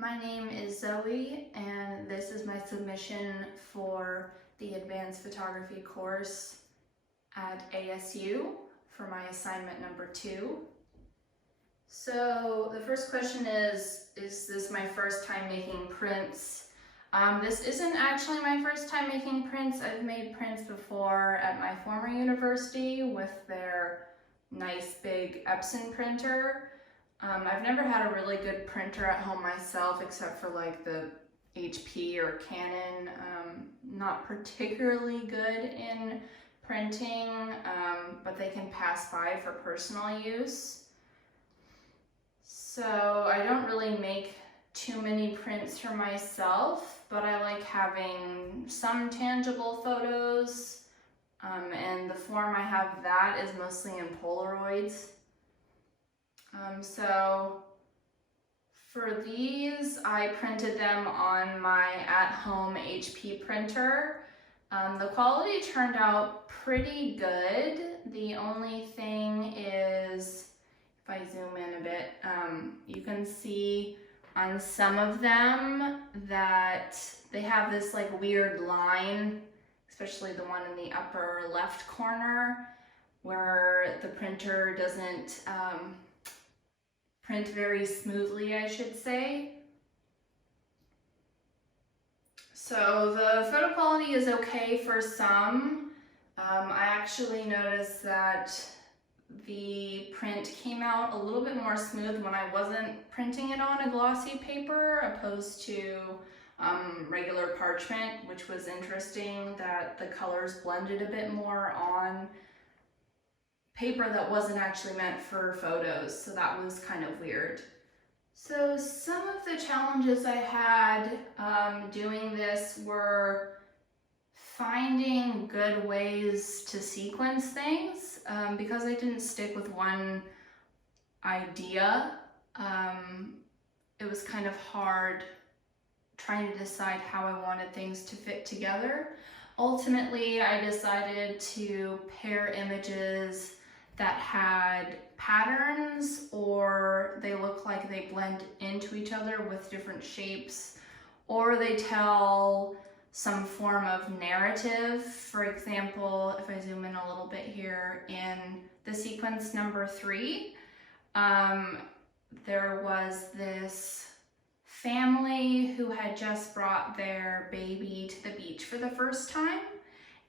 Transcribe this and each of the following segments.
My name is Zoe, and this is my submission for the Advanced Photography course at ASU for my assignment number 2. So the first question is this my first time making prints? This isn't actually my first time making prints. I've made prints before at my former university with their nice big Epson printer. I've never had a really good printer at home myself, except for like the HP or Canon. Not particularly good in printing, but they can pass by for personal use. So I don't really make too many prints for myself, but I like having some tangible photos, and the form I have that is mostly in Polaroids. So for these, I printed them on my at-home HP printer. The quality turned out pretty good. The only thing is, if I zoom in a bit, you can see on some of them that they have this like weird line, especially the one in the upper left corner, where the printer doesn't print very smoothly, I should say. So the photo quality is okay for some. I actually noticed that the print came out a little bit more smooth when I wasn't printing it on a glossy paper opposed to regular parchment, which was interesting that the colors blended a bit more on paper that wasn't actually meant for photos, so that was kind of weird. So some of the challenges I had doing this were finding good ways to sequence things, because I didn't stick with one idea. It was kind of hard trying to decide how I wanted things to fit together. Ultimately, I decided to pair images that had patterns, or they look like they blend into each other with different shapes, or they tell some form of narrative. For example, if I zoom in a little bit here, in the sequence number 3, there was this family who had just brought their baby to the beach for the first time.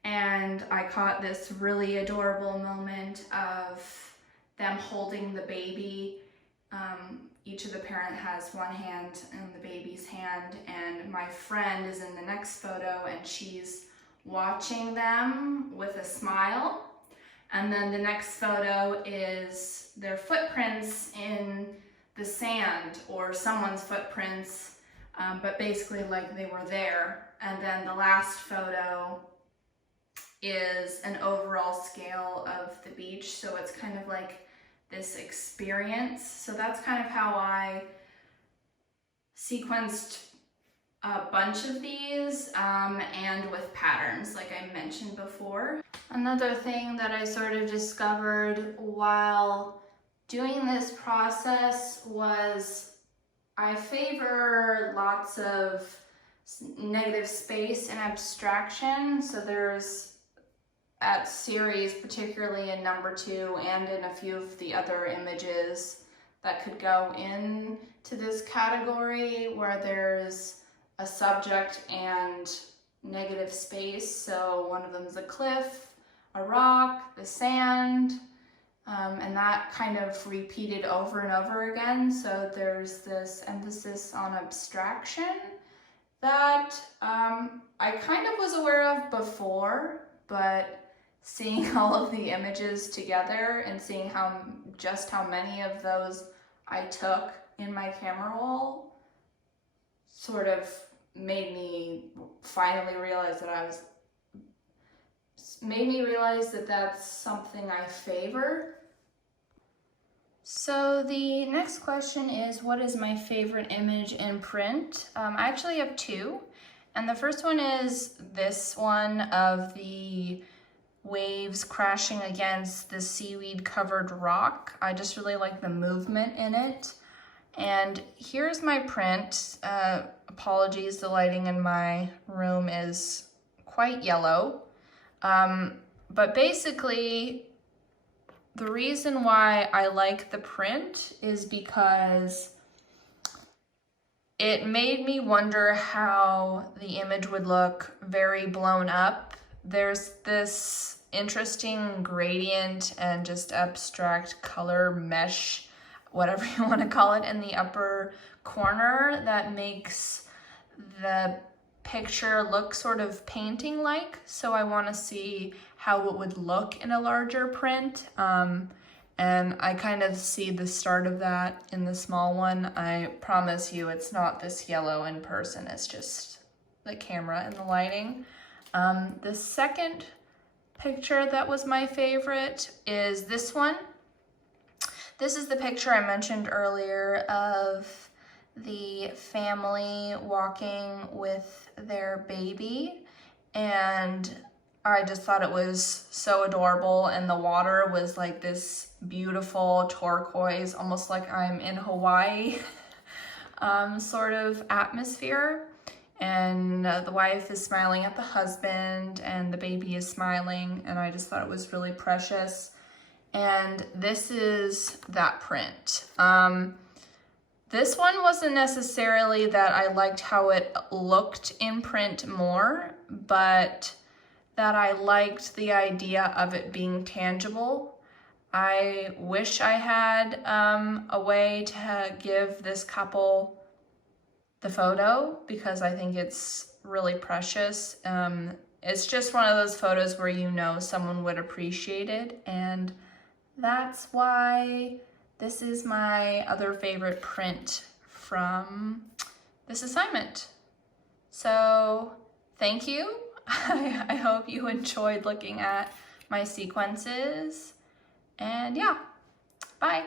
And I caught this really adorable moment of them holding the baby. Each of the parent has one hand in the baby's hand, and my friend is in the next photo and she's watching them with a smile. And then the next photo is their footprints in the sand, or someone's footprints, but basically like they were there. And then the last photo is an overall scale of the beach, so it's kind of like this experience. So that's kind of how I sequenced a bunch of these, and with patterns like I mentioned before. Another thing that I sort of discovered while doing this process was I favor lots of negative space and abstraction. So there's, at series, particularly in number 2 and in a few of the other images that could go into this category, where there's a subject and negative space. So one of them is a cliff, a rock, the sand, and that kind of repeated over and over again. So there's this emphasis on abstraction that I kind of was aware of before, but seeing all of the images together and seeing just how many of those I took in my camera roll sort of made me finally realize that that's something I favor. So the next question is, what is my favorite image in print? I actually have 2, and the first one is this one of the waves crashing against the seaweed covered rock. I just really like the movement in it. And here's my print. Apologies, the lighting in my room is quite yellow. But basically, the reason why I like the print is because it made me wonder how the image would look very blown up. There's this interesting gradient and just abstract color mesh, whatever you want to call it, in the upper corner that makes the picture look sort of painting-like. So I want to see how it would look in a larger print. And I kind of see the start of that in the small one. I promise you it's not this yellow in person, it's just the camera and the lighting. The second picture that was my favorite is this one. This is the picture I mentioned earlier of the family walking with their baby, and I just thought it was so adorable, and the water was like this beautiful turquoise, almost like I'm in Hawaii sort of atmosphere. And the wife is smiling at the husband and the baby is smiling, and I just thought it was really precious. And this is that print. This one wasn't necessarily that I liked how it looked in print more, but that I liked the idea of it being tangible. I wish I had a way to give this couple the photo because I think it's really precious. It's just one of those photos where you know someone would appreciate it, and that's why this is my other favorite print from this assignment. So thank you. I hope you enjoyed looking at my sequences, and yeah, bye.